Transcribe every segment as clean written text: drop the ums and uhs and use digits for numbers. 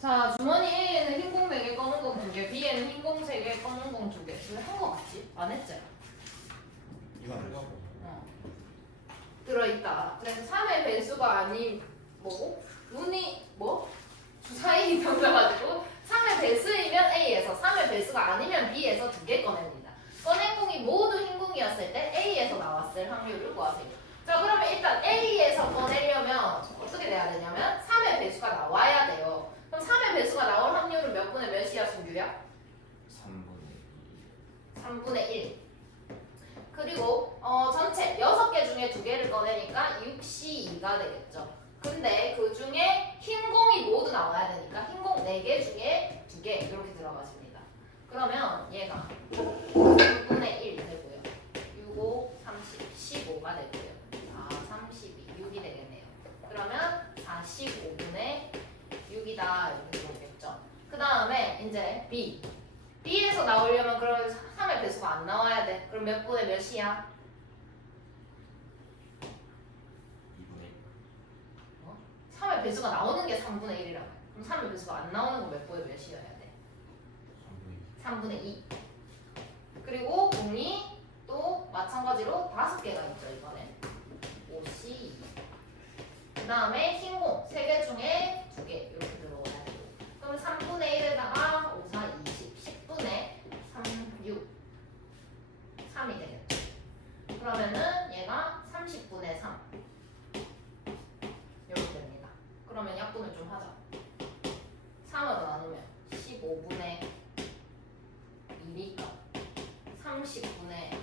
자, 주머니 A에는 흰 공 4개, 검은 공 2개, B에는 흰 공 3개, 검은 공 2개. 이거 한거 같지? 안 했지? 이거 안 했어. 들어있다. 그래서 3의 배수가 아닌 뭐고? 눈이 뭐? 주사위 던져가지고 3의 배수이면 A에서 3의 배수가 아니면 B에서 2개 꺼냅니다. 꺼낸 공이 모두 흰 공이었을 때 A에서 나왔을 확률을 구하세요. 자, 그러면 일단 A에서 꺼내려면 어떻게 돼야 되냐면 3의 배수가 나와야 돼요. 그럼 3의 배수가 나올 확률은 몇 분의 몇이야, 승규야? 3분의 1. 그리고 전체 6개 중에 2개를 꺼내니까 6C2가 되겠죠. 근데 그 중에 흰 공이 모두 나와야 되니까 흰 공 4개 중에 2개 이렇게 들어가십니다. 그러면 얘가 3분의 1 되고요. 6, 5, 30, 15가 되고요. 4, 32, 6이 되겠네요. 그러면 45분의 6이다 이렇게 들어오겠죠. 그 다음에 이제 B. B에서 나오려면 그러면 3의 배수가 안 나와야 돼. 그럼 몇 분의 몇이야? 3의 배수가 나오는 게 3분의 1이라고. 그럼 3의 배수가 안 나오는 건 몇 분의 몇이어야 돼? 3분의 2. 그리고 공이 또 마찬가지로 5개가 있죠, 이번엔. 5C. 그 다음에 흰 공 3개 중에 2개 이렇게 들어와야 되고. 그럼 3분의 1에다가 5, 4, 20, 10분의 3, 6. 3이 되겠죠. 그러면은 얘가 30분의 3. 이렇게 됩니다. 그러면 약분을 좀 하자. 3으로 나누면 15분의 2니까 30분의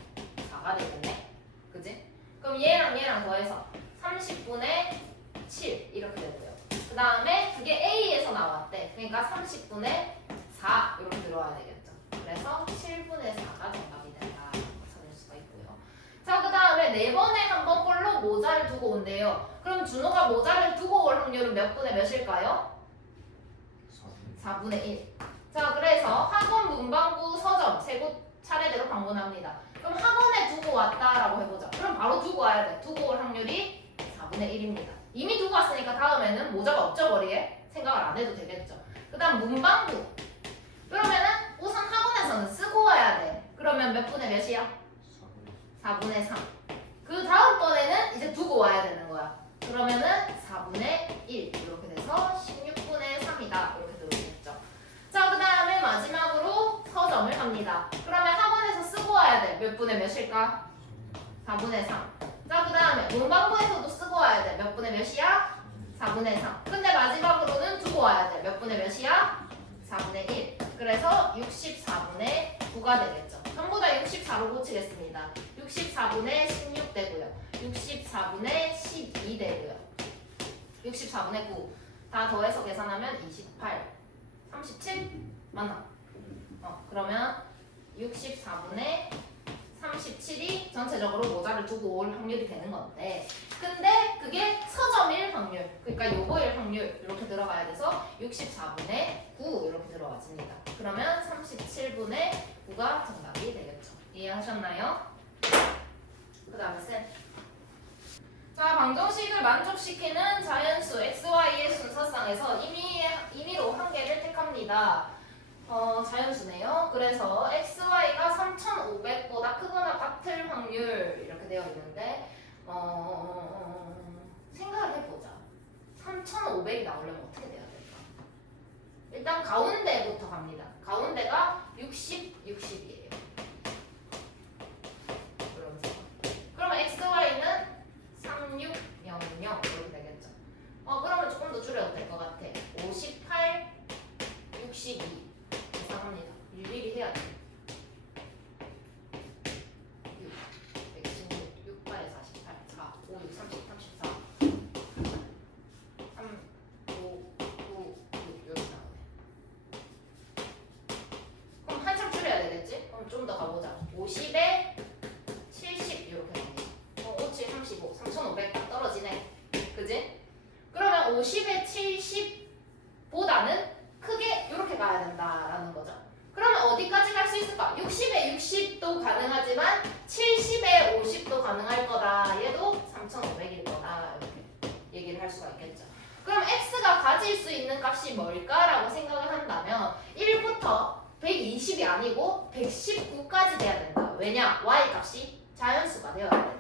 4가 되겠네. 그지? 그럼 얘랑 더해서 30분의 7 이렇게 되고요. 그 다음에 그게 A에서 나왔대. 그러니까 30분의 4 이렇게 들어와야 되겠죠. 그래서 7분의 4가 정답이 된다. 찾을 수가 있고요. 자, 그 다음에 4번에 한 번 꼴로 모자를 두고 온대요. 그럼 준호가 모자를 두고 올 확률은 몇 분의 몇일까요? 4분의 1. 자, 그래서 학원, 문방구, 서점 세 곳 차례대로 방문합니다. 그럼 학원에 두고 왔다라고 해보자. 그럼 바로 두고 와야 돼. 두고 올 확률이 4분의 1입니다. 이미 두고 왔으니까 다음에는 모자가 없죠, 머리에? 생각을 안 해도 되겠죠. 그 다음 문방구. 그러면은 우선 학원에서는 쓰고 와야 돼. 그러면 몇 분의 몇이야? 4분의 3. 그 다음번에는 이제 두고 와야 되는 거야. 그러면은 4분의 1 이렇게 돼서 16분의 3이다 이렇게 들어오겠죠. 자, 그 다음에 마지막으로 서점을 갑니다. 그러면 학원에서 쓰고 와야 돼. 몇 분의 몇일까? 4분의 3. 자, 그 다음에 문방구에서도 쓰고 와야 돼. 몇 분의 몇이야? 4분의 3. 근데 마지막으로는 두고 와야 돼. 몇 분의 몇이야? 4분의 1. 그래서 64분의 9가 되겠죠. 전부 다 64로 고치겠습니다. 64분의 16 되고요. 64분의 12 되고요. 64분의 9. 다 더해서 계산하면 28. 37? 맞나? 그러면 64분의 37이 전체적으로 모자를 두고 올 확률이 되는 건데, 근데 그게 서점일 확률, 그러니까 요거일 확률 이렇게 들어가야 돼서 64분의 9 이렇게 들어가집니다. 그러면 37분의 9가 정답이 되겠죠. 이해하셨나요? 그 다음에 셋. 자, 방정식을 만족시키는 자연수 xy의 순서상에서 임의로 한 개를 택합니다. 자연수네요. 그래서 xy가 3,500보다 크거나 같을 확률 이렇게 되어 있는데 생각을 해보자. 3,500이 나오려면 어떻게 돼야 될까? 일단 가운데부터 갑니다. 가운데가 60, 60이에요. 그러면 xy는 3600 이렇게 되겠죠. 그러면 조금 더 줄여도 될 것 같아. 58, 62 계산합니다. 일일이 해야 돼. 6, 116, 6, 8에 48, 4, 5, 6, 30, 34 3, 5, 9, 6 이렇게 나오네. 그럼 한참 줄여야 되겠지? 그럼 좀 더 가보자. 50에 70 이렇게 나옵니다. 5, 7, 35, 3,500 딱 떨어지네. 그지? 그러면 50에 70보다는 크게 이렇게 가야 된다라는 거죠. 그러면 어디까지 갈 수 있을까? 60에 60도 가능하지만 70에 50도 가능할 거다. 얘도 3,500일 거다. 이렇게 얘기를 할 수가 있겠죠. 그럼 x가 가질 수 있는 값이 뭘까라고 20이 아니고 119까지 돼야 된다. 왜냐? y 값이 자연수가 되어야 되니까.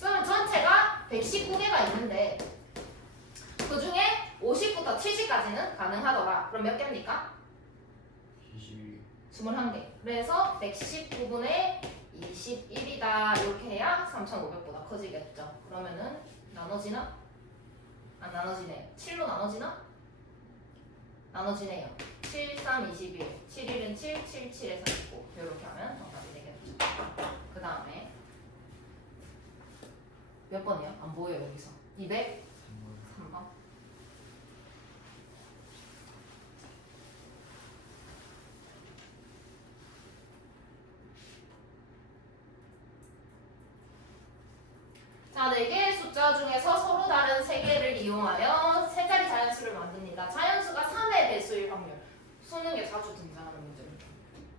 그러면 전체가 119개가 있는데 그 중에 50부터 70까지는 가능하더라. 그럼 몇 개입니까? 22. 21개. 그래서 119분의 21이다. 이렇게 해야 3,500보다 커지겠죠. 그러면은 나눠지나? 안 나눠지네요. 7로 나눠지나? 나눠지네요. 7, 3, 21. 7, 1은 7, 7, 7에서 19. 이렇게 하면 정답이 되겠죠. 그 다음에 몇 번이요? 안 보여요 여기서. 203번. 자, 4개의 숫자 중에서 서로 다른 3개를 이용하여 세 자리 자연수를 만듭니다. 자연수가 3의 배수일 확률. 수능에 자주 등장하는 문제입니다.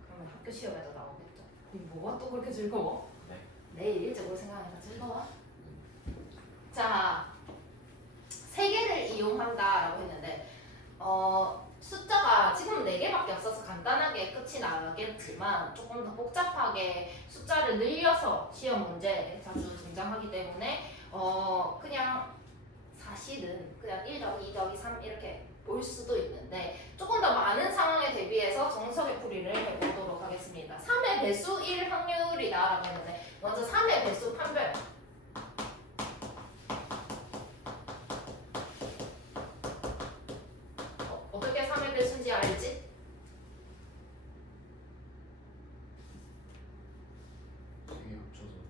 그러면 학교 시험에도 나오겠죠. 이 뭐가 또 그렇게 즐거워? 네. 내일 일찍 생각하니까 즐거워. 자, 3개를 이용한다라고 했는데 숫자가 지금 4개밖에 없어서 간단하게 끝이 나겠지만 조금 더 복잡하게 숫자를 늘려서 시험 문제에 자주 등장하기 때문에 그냥 사실은 그냥 1 더하기 2 더하기 3 이렇게 볼 수도 있는데 조금 더 많은 상황에 대비해서 정석의 풀이를 해보도록 하겠습니다. 3의 배수 1 확률이다라고 했는데 먼저 3의 배수 판별. 어떻게 3의 배수인지 알지?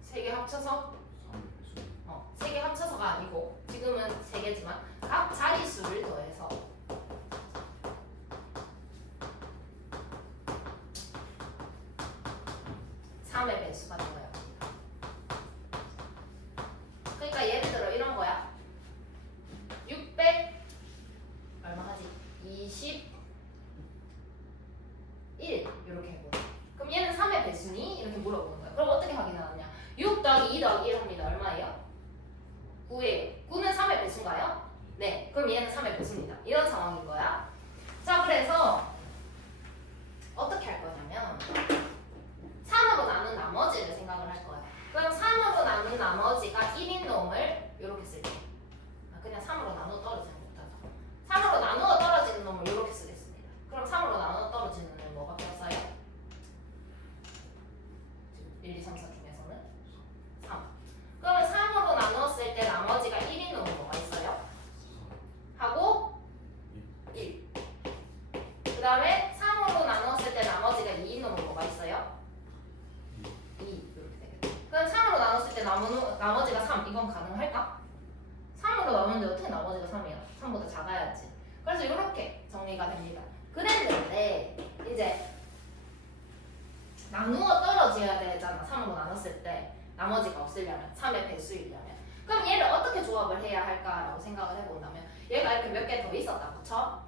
세 개 합쳐서 3개 합쳐서 3의 배수. 3개 합쳐서가 아니고 지금은 3개지만 각 자릿수를 더해서 (3의) 배수가 되어야 합니다. 그러니까 예를 들어 이런 거야. 600 얼마 하지? 21 이렇게 해보자. 그럼 얘는 3의 배수니? 이렇게 물어보는 거야. 그럼 어떻게 확인하느냐? 6 더하기 2 더하기 1 합니다. 얼마예요? 9예요. 9는 3의 배수인가요? 네. 그럼 얘는 3의 배수입니다. 이런 상황인 거야. 자, 그래서 어떻게 할 거냐면 3으로 나눈 나머지를 생각을 할 거야. 그럼 3으로 나눈 나머지가 1인 놈을 이렇게 쓸게. 그냥 3으로 나누어 떨어지는 것보다 3으로 나누어 떨어지는 놈을 이렇게 쓰겠습니다. 그럼 3으로 나누어 떨어지는 놈은 뭐가 꼈어요? 지금 1, 2, 3, 4 중에서는 3. 그러면 3으로 나누었을 때 나머지가 1인 놈은 뭐가 있어요? 하고 1. 그 다음에 3으로 나누었을 때 나머지가 2인 놈은 뭐가 있어요? 2. 이렇게 되겠죠. 그럼 3으로 나눴을 때 나머지가 3. 이건 가능할까? 3으로 나누는데 어떻게 나머지가 3이야? 3보다 작아야지. 그래서 이렇게 정리가 됩니다. 그랬는데 이제 나누어 떨어져야 되잖아. 3으로 나눴을 때 나머지가 없으려면 3의 배수이려면. 그럼 얘를 어떻게 조합을 해야 할까라고 생각을 해본다면 얘가 이렇게 몇 개 더 있었다. 그쵸?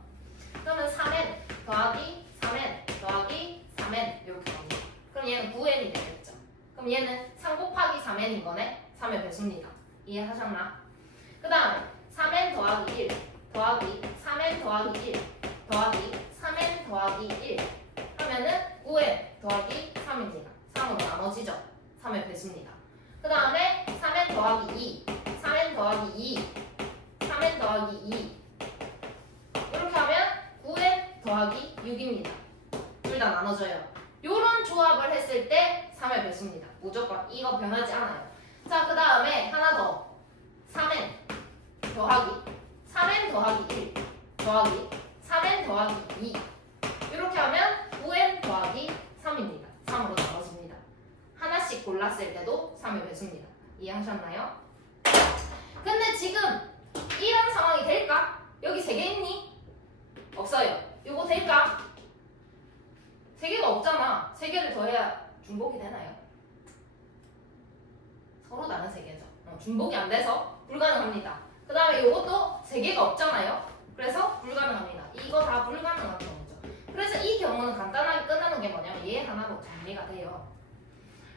그러면 3n 더하기 3n 더하기 3n 이렇게 갑니다. 그럼 얘는 9n이 되겠죠. 그럼 얘는 3 곱하기 3n인 거네. 3의 배수입니다. 이해하셨나? 그 다음에 3n 더하기 1 더하기 3n 더하기 1 더하기 3n 더하기 1 하면은 9n 더하기 3입니다. 3으로 나머지죠. 3의 배수입니다. 그 다음에 3n 더하기 2 3n 더하기 2 3n 더하기 2 이렇게 하면 9n 더하기 6입니다. 둘 다 나눠져요. 요런 조합을 했을 때 3의 배수입니다. 무조건 이거 변하지 않아요. 자, 그 다음에 하나 더 3n 더하기 3n 더하기 1 더하기 3n 더하기 2 이렇게 하면 9n 더하기 3입니다. 3으로 나눠집니다. 하나씩 골랐을 때도 3의 배수입니다. 이해하셨나요? 근데 지금 이런 상황이 될까? 여기 3개 있니? 없어요. 이거 될까? 3개가 없잖아. 3개를 더해야 중복이 되나요? 서로 다른 3개죠. 중복이 안 돼서 불가능합니다. 그 다음에 이것도 3개가 없잖아요. 그래서 불가능합니다. 이거 다 불가능한 경우죠. 그래서 이 경우는 간단하게 끝나는 게 뭐냐면 얘 하나로 정리가 돼요.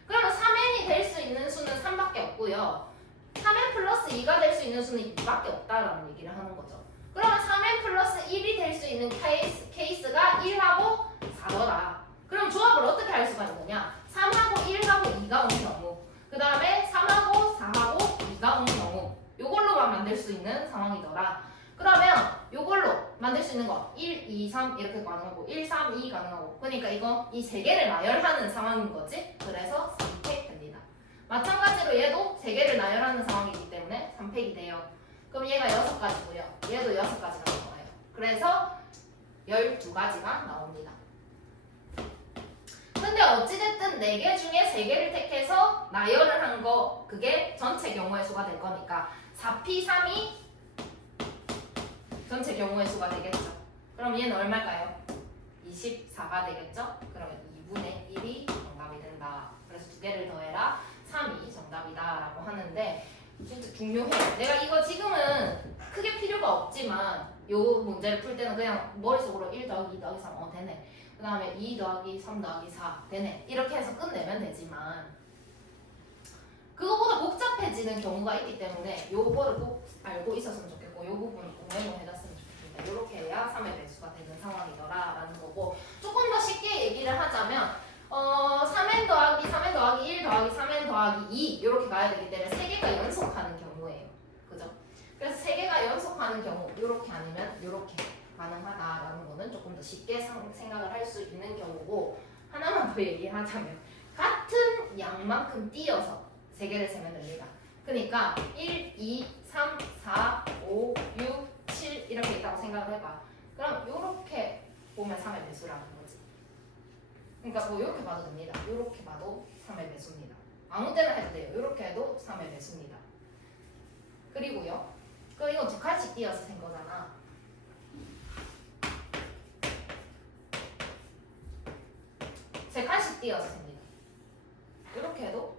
그러면 3n이 될 수 있는 수는 3밖에 없고요. 3n 플러스 2가 될 수 있는 수는 2밖에 없다라는 얘기를 하는 거죠. 그러면 3n 플러스 1이 될 수 있는 케이스가 1하고 4더라. 그럼 만들 수 있는 거 1, 2, 3 이렇게 가능하고 1, 3, 2 가능하고 그러니까 이거 이 세 개를 나열하는 상황인 거지. 그래서 3팩 됩니다. 마찬가지로 얘도 세 개를 나열하는 상황이기 때문에 3팩이 돼요. 그럼 얘가 6가지고요. 얘도 6가지 나올 거예요. 그래서 12가지가 나옵니다. 근데 어찌됐든 4개 중에 3개를 택해서 나열을 한 거 그게 전체 경우의 수가 될 거니까 4P3이 전체 경우의 수가 되겠죠. 그럼 얘는 얼마일까요? 24가 되겠죠? 그러면 2분의 1이 정답이 된다. 그래서 두 개를 더해라 3이 정답이다 라고 하는데 진짜 중요해. 내가 이거 지금은 크게 필요가 없지만 요 문제를 풀 때는 그냥 머릿속으로 1 더하기 2 더하기 3 되네. 그 다음에 2 더하기 3 더하기 4 되네. 이렇게 해서 끝내면 되지만 그거보다 복잡해지는 경우가 있기 때문에 요거를 꼭 알고 있었으면 좋겠고 요 부분을 꼭 메모해놨으면 좋겠습니다. 이렇게 해야 3의 배수가 되는 상황이더라 라는 거고 조금 더 쉽게 얘기를 하자면 3n 더하기 3n 더하기 1 더하기 3n 더하기 2 이렇게 가야 되기 때문에 3개가 연속하는 경우예요. 그죠? 그래서 3개가 연속하는 경우 이렇게 아니면 이렇게 가능하다라는 거는 조금 더 쉽게 생각을 할 수 있는 경우고 하나만 더 얘기하자면 같은 양만큼 띄어서 3개를 세면 됩니다. 그러니까 1, 2, 3, 4, 5, 6, 7 이렇게 있다고 생각을 해봐. 그럼 이렇게 보면 3의 배수라는 거지. 그러니까 뭐 이렇게 봐도 됩니다. 이렇게 봐도 3의 배수입니다. 아무 때나 해도 돼요. 이렇게 해도 3의 배수입니다. 그리고요. 이거 두 칸씩 띄어서 생 거잖아. 세 칸씩 띄어서 셉니다. 이렇게 해도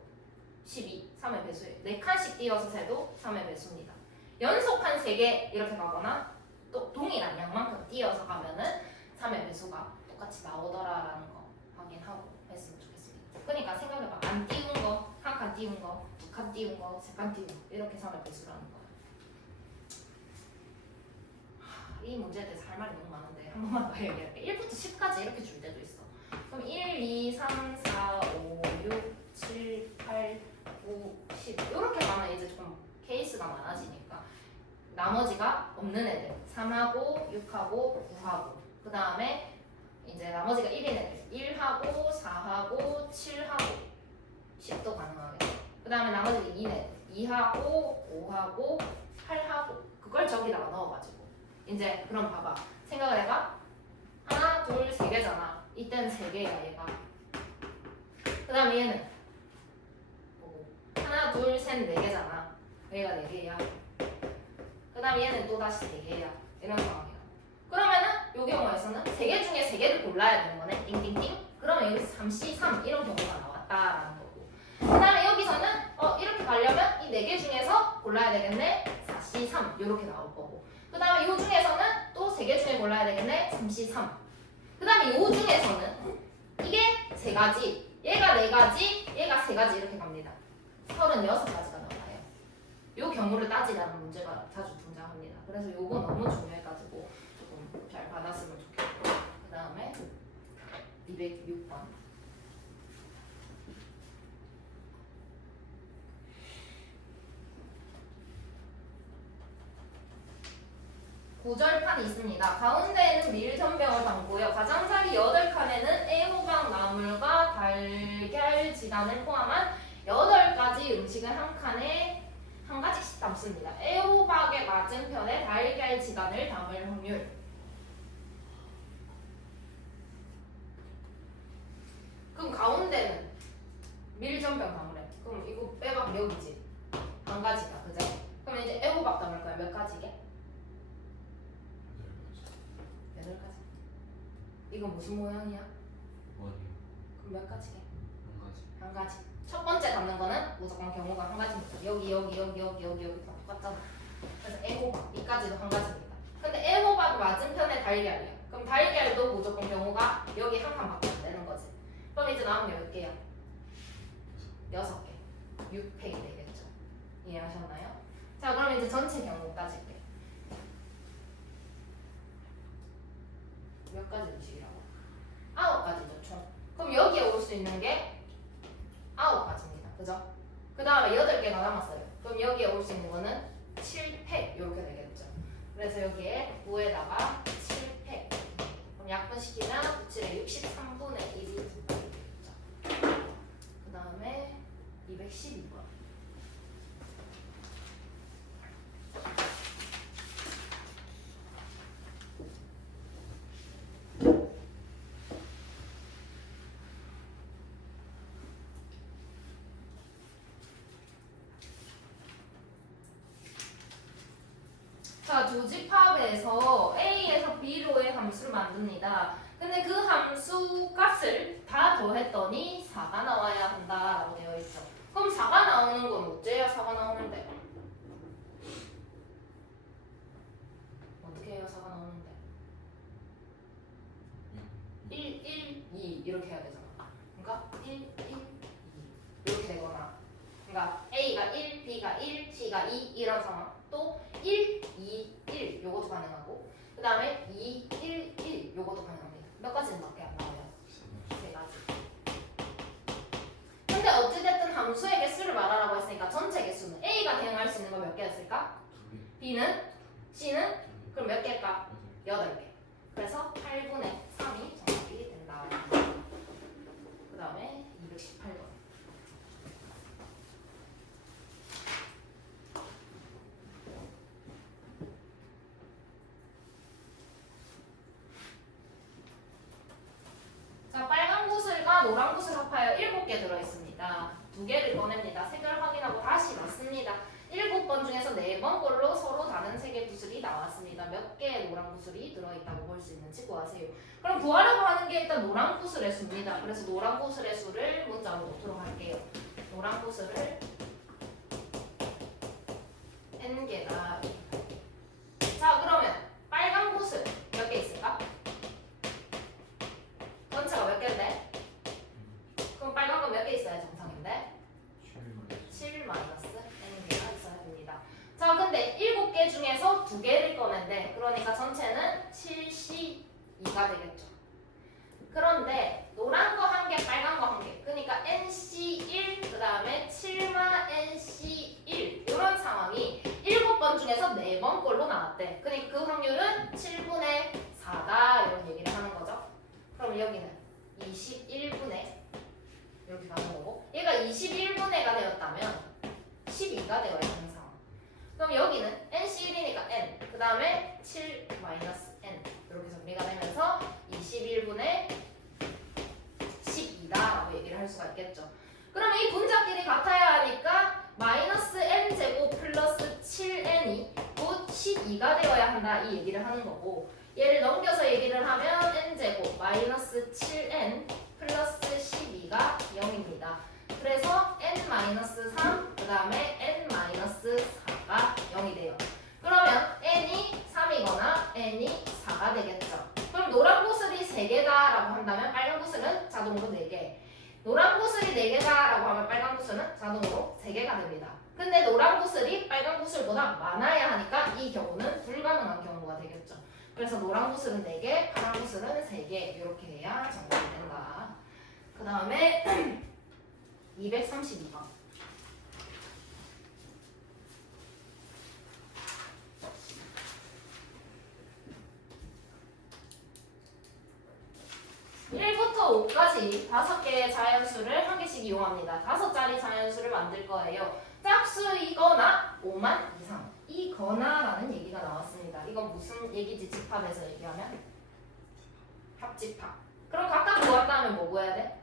12, 3의 배수예요. 4칸씩 띄어서 세도 3의 배수입니다. 연속한 3개 이렇게 가거나 또 동일한 양만큼 띄어서 가면은 3의 배수가 똑같이 나오더라라는 거 확인하고 했으면 좋겠습니다. 그러니까 생각해봐. 안 띄운 거, 한 칸 띄운 거, 두 칸 띄운 거, 세 칸 띄운 거 이렇게 3의 배수라는 거예요. 이 문제에 대해서 할 말이 너무 많은데 한 번만 더 얘기할게. 1부터 10까지 이렇게 줄 때도 있어. 그럼 1, 2, 3, 4, 5, 6, 7, 8, 9, 10 이렇게 가면 이제 조금 케이스가 많아지니까 나머지가 없는 애들 3하고 6하고 9하고 그 다음에 이제 나머지가 1인 애들 1하고 4하고 7하고 10도 가능하겠죠. 그 다음에 나머지가 2인 애들 2하고 5하고 8하고 그걸 저기다가 넣어가지고 이제 그럼 봐봐. 생각을 해봐. 하나, 둘, 세 개잖아. 이때는 세 개야 얘가. 그 다음에 얘는 하나, 둘, 셋, 네 개잖아. 얘가 네 개야. 그 다음에 얘는 또 다시 네 개야. 이런 상황이야. 그러면은 요 경우에서는 세 개 중에 세 개를 골라야 되는 거네. 띵띵띵. 그러면 여기서 3C3 이런 경우가 나왔다라는 거고. 그 다음에 여기서는 이렇게 가려면 이 네 개 중에서 골라야 되겠네. 4C3 이렇게 나올 거고. 그 다음에 요 중에서는 또 세 개 중에 골라야 되겠네. 3C3. 그 다음에 요 중에서는 이게 세 가지, 얘가 네 가지, 얘가 세 가지 이렇게 갑니다. 36가지가 나와요. 요 경우를 따지라는 문제가 자주 등장합니다. 그래서 요거 너무 중요해가지고 조금 잘 받았으면 좋겠고. 그 다음에 206번. 구절판이 있습니다. 가운데에는 밀전병을 담고요. 가장자리 8칸에는 애호박 나물과 달걀 지단을 포함한 8가지 음식을 한 칸에 한 가지씩 담습니다. 애호박의 맞은편에 달걀 지단을 담을 확률. 그럼 가운데는 밀전병 담으래. 그럼 이거 빼박 여기지. 한 가지다. 그죠? 그럼 이제 애호박 담을 거야. 몇 가지게? 8가지. 이거 무슨 모양이야? 원이요. 그럼 몇 가지게? 한 가지. 한 가지. 첫 번째 담는 거는 무조건 경우가 한 가지입니다. 여기 다 똑같잖아. 그래서 애호박 이까지도 한 가지입니다. 근데 애호박 맞은편에 달걀이야. 그럼 달걀도 무조건 경우가 여기 한 칸밖에 안 되는 거지. 그럼 이제 남은 게 몇 개야? 6개. 6팩이 되겠죠. 이해하셨나요? 자, 그럼 이제 전체 경우 따질게. 몇 가지 음식이라고? 9가지죠, 총. 그럼 여기에 올 수 있는 게 9가지입니다. 그죠? 그 다음에 8개가 남았어요. 그럼 여기에 올 수 있는 거는 7팩 이렇게 되겠죠. 그래서 여기에 9에다가 자, 두 집합에서 A에서 B로의 함수를 만듭니다. 근데 그 함수 값을 다 더했더니 4가 나와야 한다라고 되어 있죠. 그럼 4가 나오는 건 어째야 4가 나오는데? 어떻게 해요 4가 나오는데? 1, 1, 2 이렇게 해야 되잖아. 그러니까 1, 1, 2 이렇게 되거나 그러니까 A가 1, B가 1, C가 2 이런 상황 또 1, 2, 1 요것도 가능하고 그 다음에 2, 1, 1 요것도 가능합니다. 몇 가지는 밖에 안 나와요? 세 가지. 근데 어찌됐든 함수의 개수를 말하라고 했으니까 전체 개수는 A가 대응할 수 있는 거 몇 개였을까? B는? C는? 그럼 몇 개일까? 8개. 그래서 8분의 3이 정답이 된다. 그 다음에 218번. 자, 빨간 구슬과 노란 구슬 합하여 7개 들어있습니다. 2개를 꺼냅니다. 색을 확인하고 다시 넣습니다. 7번 중에서 4번 걸로 서로 다른 색의 구슬이 나왔습니다. 몇 개의 노란 구슬이 들어있다고 볼 수 있는지 구하세요. 그럼 구하라고 하는 게 일단 노란 구슬의 수입니다. 그래서 노란 구슬의 수를 문자로 놓도록 할게요. 노란 구슬을 n개다. 자, 그러면 빨간 구슬 몇 개 있을까? 전체가 몇 개인데? 그럼 빨간 거 몇 개 있어야 정상인데? 7 마이너스 n개가 있어야 됩니다. 자, 근데 7개 중에서 2개를 꺼낸대. 그러니까 전체는 72가 되겠죠. 그런데 노란 거 1개, 빨간 거 1개. 그러니까 nc1 그 다음에 7마 nc1 이런 상황이 7번 중에서 4번 걸로 나왔대. 그러니까 그 확률은 7분의 4다 이런 얘기를 하는 거죠. 그럼 여기는 21분의 이렇게 가는 거고 얘가 21분의가 되었다면 12가 되어야 하는 상황. 그럼 여기는 nc1이니까 n 그 다음에 7 마이너스 n 이렇게 정리가 되면서 21분의 12다라고 얘기를 할 수가 있겠죠. 그럼 이 분자끼리 같아야 하니까 마이너스 n제곱 플러스 7n이 곧 12가 되어야 한다 이 얘기를 하는 거고 얘를 넘겨서 얘기를 하면 n제곱 마이너스 7n 플러스 12가 0입니다. 그래서 n-3 그 다음에 n-4가 0이 돼요. 그러면 n이 3이거나 n이 4가 되겠죠. 그럼 노란 구슬이 3개다 라고 한다면 빨간 구슬은 자동으로 4개 노란 구슬이 4개다 라고 하면 빨간 구슬은 자동으로 3개가 됩니다. 근데 노란 구슬이 빨간 구슬보다 많아야 하니까 이 경우는 불가능한 경우가 되겠죠. 그래서 노란 구슬은 4개, 파란 구슬은 3개 이렇게 해야 정답이 된다. 그 다음에 232번. (1부터 5까지) 5개의 자연수를 1개씩 이용합니다. 5자리 자연수를 만들 거예요. 짝수이거나 5만 이상 이거나라는 얘기가 나왔습니다. 이건 무슨 얘기지? 집합에서 얘기하면 합집합. 그럼 각각 구한다면 뭐 구해야 돼?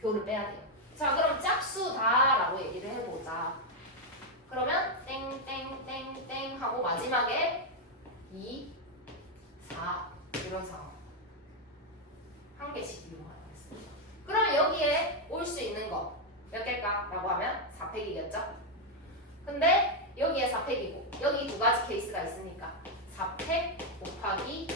교를 빼야 돼요. 자, 그럼 짝수다라고 얘기를 해보자. 그러면 땡땡땡땡 하고 마지막에 2, 4 이런 상황 1개씩 이용하겠습니다. 그러면 여기에 올 수 있는 거 몇 개일까? 라고 하면 4팩이겠죠? 근데 여기에 4팩이고 여기 2가지 케이스가 있으니까 4팩 곱하기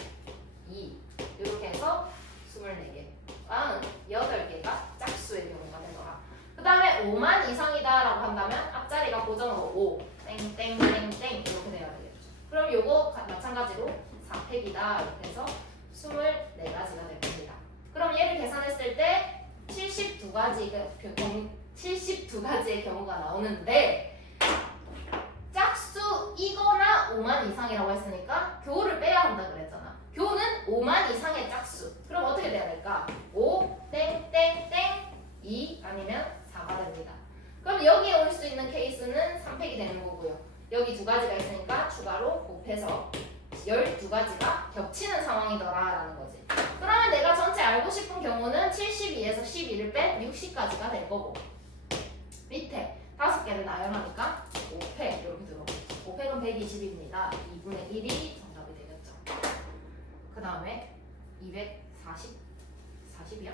2 이렇게 해서 24개 48개가 짝수의 경우가 되더라. 그 다음에 5만 이상이다 라고 한다면 앞자리가 고정으로 5 땡땡땡땡 이렇게 돼야 되겠죠. 그럼 요거 마찬가지로 4팩이다 이렇게 해서 24가지가 될 겁니다. 그럼 얘를 계산했을 때 72가지의 경우가 나오는데 짝수이거나 5만 이상이라고 했으니까 교를 빼야 한다 그랬잖아. 교는 5만 이상의 짝수. 그럼 어떻게 돼야 될까? 5 땡땡땡 2 아니면 4가 됩니다. 그럼 여기에 올 수 있는 케이스는 3팩이 되는 거고요. 여기 2가지가 있으니까 추가로 곱해서 12가지가 겹치는 상황이더라라는 거지. 그러면 내가 전체 알고 싶은 경우는 72에서 12를 뺀 60까지가 될 거고 밑에 5개를 나열하니까 5팩 이렇게 들어오겠죠. 5팩 곱셈은 120입니다. 2분의 1이 정답이 되겠죠. 그 다음에 40이요?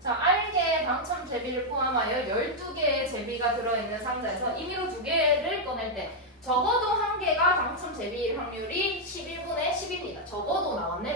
자, 알게 당첨 제비를 포함하여 12개의 제비가 들어있는 상자에서 임의로 2개를 꺼낼 때 적어도 한 개가 당첨 제비일 확률이 11분의 10입니다. 적어도 나왔네.